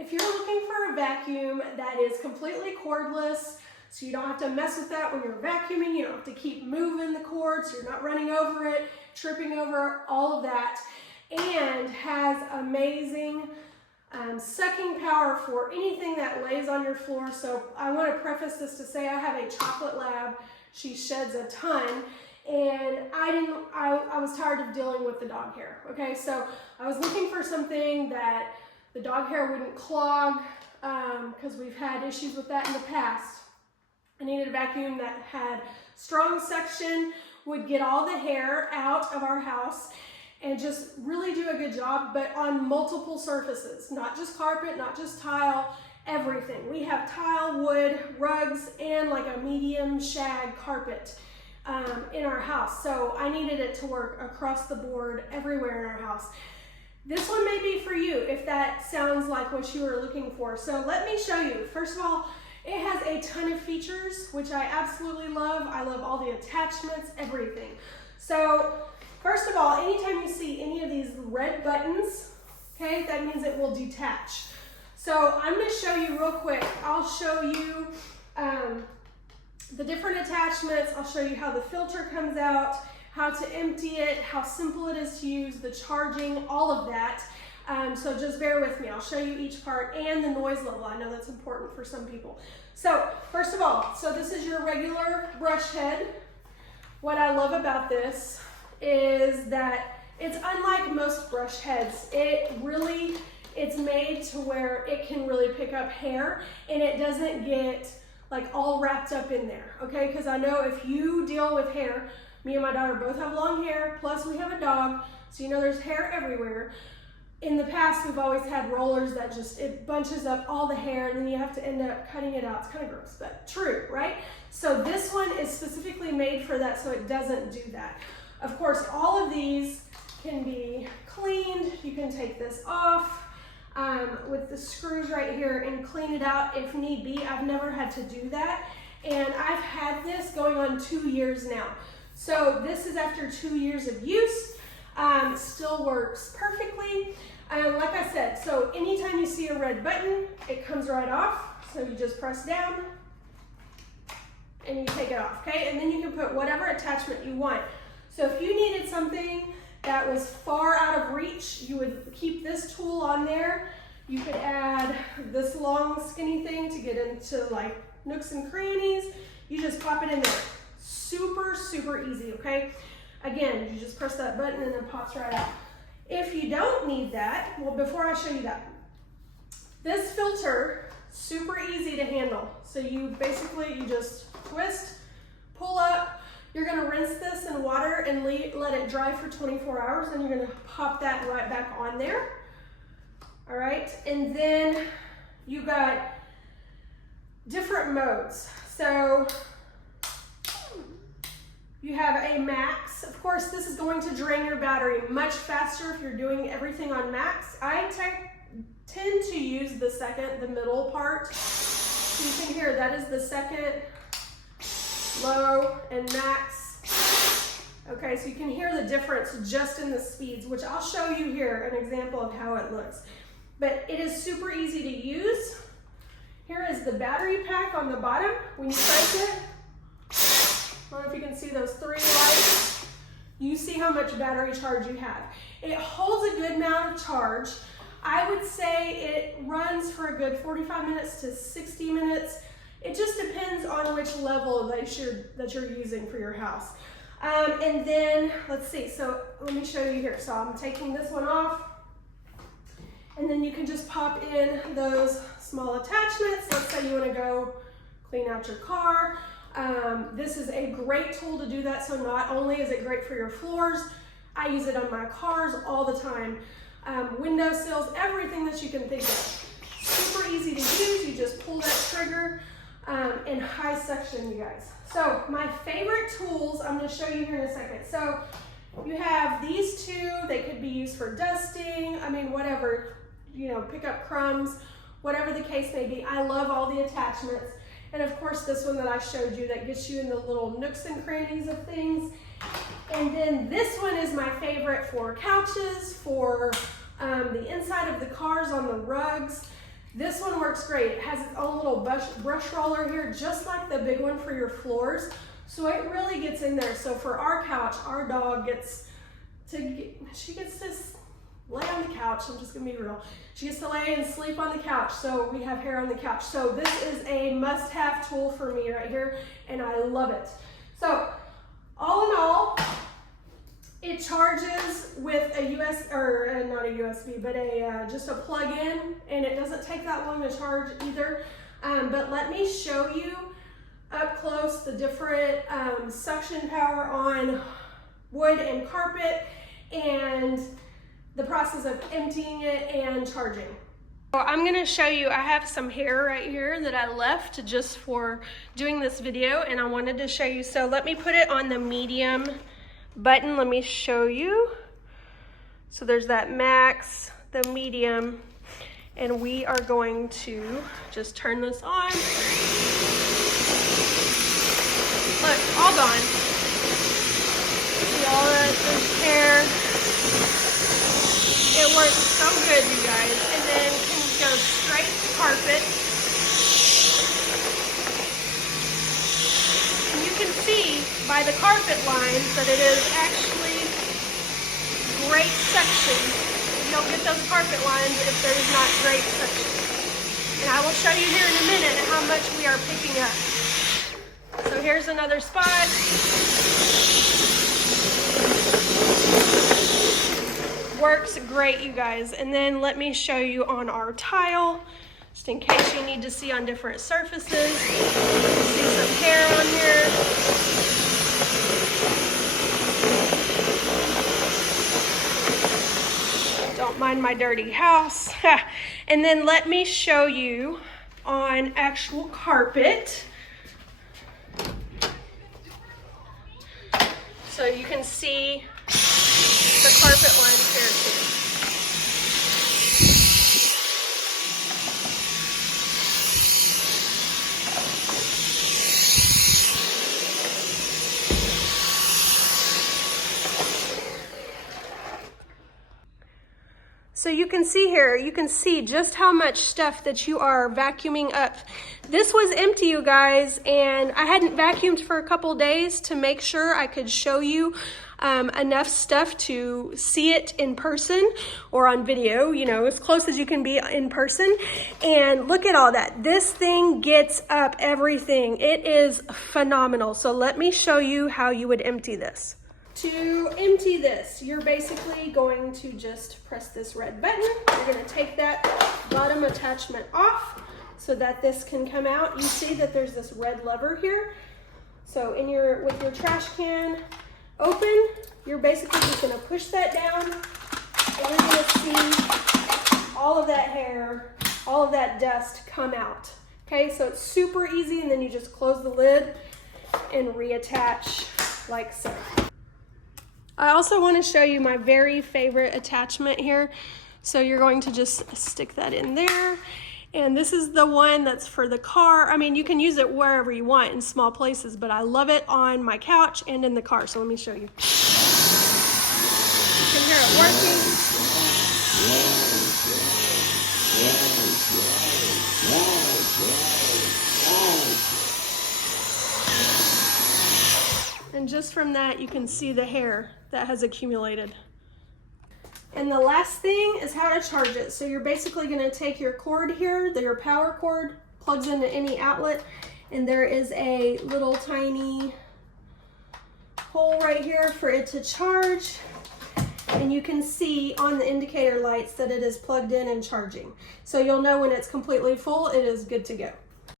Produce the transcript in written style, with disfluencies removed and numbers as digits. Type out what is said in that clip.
If you're looking for a vacuum that is completely cordless, so you don't have to mess with that when you're vacuuming, you don't have to keep moving the cord, so you're not running over it, tripping over all of that, and has amazing sucking power for anything that lays on your floor. So I want to preface this to say I have a chocolate lab. She sheds a ton, and I was tired of dealing with the dog hair. Okay, so I was looking for something that the dog hair wouldn't clog, because we've had issues with that in the past. I needed a vacuum that had strong suction, would get all the hair out of our house, and just really do a good job, but on multiple surfaces, not just carpet, not just tile, everything. We have tile, wood, rugs, and like a medium shag carpet in our house. So I needed it to work across the board everywhere in our house. This one may be for you if that sounds like what you were looking for. So let me show you. First of all, it has a ton of features, which I absolutely love. I love all the attachments, everything. So first of all, anytime you see any of these red buttons, okay, that means it will detach. So I'm going to show you real quick. I'll show you the different attachments. I'll show you how the filter comes out, how to empty it, how simple it is to use, the charging, all of that. So just bear with me. I'll show you each part and the noise level. I know that's important for some people. So first of all, so this is your regular brush head. What I love about this is that it's unlike most brush heads. It's made to where it can really pick up hair and it doesn't get like all wrapped up in there, okay? Because I know if you deal with hair, me and my daughter both have long hair, plus we have a dog, so you know there's hair everywhere. In the past, we've always had rollers that it bunches up all the hair and then you have to end up cutting it out. It's kind of gross, but true, right? So this one is specifically made for that, so it doesn't do that. Of course, all of these can be cleaned. You can take this off with the screws right here and clean it out if need be. I've never had to do that, and I've had this going on 2 years now. So this is after 2 years of use. Still works perfectly. Like I said, so anytime you see a red button, it comes right off. So you just press down and you take it off, okay? And then you can put whatever attachment you want. So if you needed something that was far out of reach, you would keep this tool on there. You could add this long skinny thing to get into like nooks and crannies. You just pop it in there. Super, super easy, okay? Again, you just press that button and it pops right out. If you don't need that, well, before I show you that, this filter, super easy to handle. So you just twist, pull up. You're gonna rinse this in water and let it dry for 24 hours, and you're gonna pop that right back on there. All right, and then you got different modes. So you have a max. Of course, this is going to drain your battery much faster if you're doing everything on max. I tend to use the middle part. So you can hear that is the second, low, and max. Okay, so you can hear the difference just in the speeds, which I'll show you here an example of how it looks. But it is super easy to use. Here is the battery pack on the bottom. When you press it, I don't know if you can see those 3 lights. You see how much battery charge you have. It holds a good amount of charge. I would say it runs for a good 45 minutes to 60 minutes. It just depends on which level that you're using for your house. And then, let's see, so let me show you here. So I'm taking this one off, and then you can just pop in those small attachments. Let's say you want to go clean out your car. This is a great tool to do that. So not only is it great for your floors, I use it on my cars all the time. Windowsills, everything that you can think of. Super easy to use. You just pull that trigger in high suction, you guys. So my favorite tools, I'm going to show you here in a second. So you have these two. They could be used for dusting. I mean, whatever, pick up crumbs, whatever the case may be. I love all the attachments. And of course, this one that I showed you that gets you in the little nooks and crannies of things. And then this one is my favorite for couches, for the inside of the cars on the rugs. This one works great. It has its own little brush roller here, just like the big one for your floors. So it really gets in there. So for our couch, our dog she gets to lay on the couch. I'm just gonna be real. She gets to lay and sleep on the couch. So we have hair on the couch. So this is a must-have tool for me right here, and I love it. So all in all, it charges with a not a USB, but just a plug-in, and it doesn't take that long to charge either. But let me show you up close the different suction power on wood and carpet, and the process of emptying it and charging. So I'm gonna show you, I have some hair right here that I left just for doing this video, and I wanted to show you. So let me put it on the medium button. Let me show you. So there's that max, the medium, and we are going to just turn this on. Look, all gone. See all that hair? It works so good, you guys. And then can go straight to carpet. And you can see by the carpet lines that it is actually great suction. You don't get those carpet lines if there's not great suction. And I will show you here in a minute how much we are picking up. So here's another spot. Works great, you guys. And then let me show you on our tile, just in case you need to see on different surfaces. See some hair on here. Don't mind my dirty house. And then let me show you on actual carpet. So you can see the carpet lines here too. So you can see here, you can see just how much stuff that you are vacuuming up. This was empty, you guys, and I hadn't vacuumed for a couple days to make sure I could show you enough stuff to see it in person or on video, you know, as close as you can be in person. And look at all that. This thing gets up everything. It is phenomenal. So let me show you how you would empty this. To empty this, you're basically going to just press this red button. You're going to take that bottom attachment off so that this can come out. You see that there's this red lever here. So with your trash can open, you're basically just going to push that down, and you're going to see all of that hair, all of that dust come out. Okay, so it's super easy, and then you just close the lid and reattach like so. I also want to show you my very favorite attachment here. So you're going to just stick that in there. And this is the one that's for the car. I mean, you can use it wherever you want in small places, but I love it on my couch and in the car. So let me show you. You can hear it working. And just from that, you can see the hair that has accumulated. And the last thing is how to charge it. So you're basically gonna take your cord here, your power cord, plugs into any outlet, and there is a little tiny hole right here for it to charge. And you can see on the indicator lights that it is plugged in and charging. So you'll know when it's completely full, it is good to go.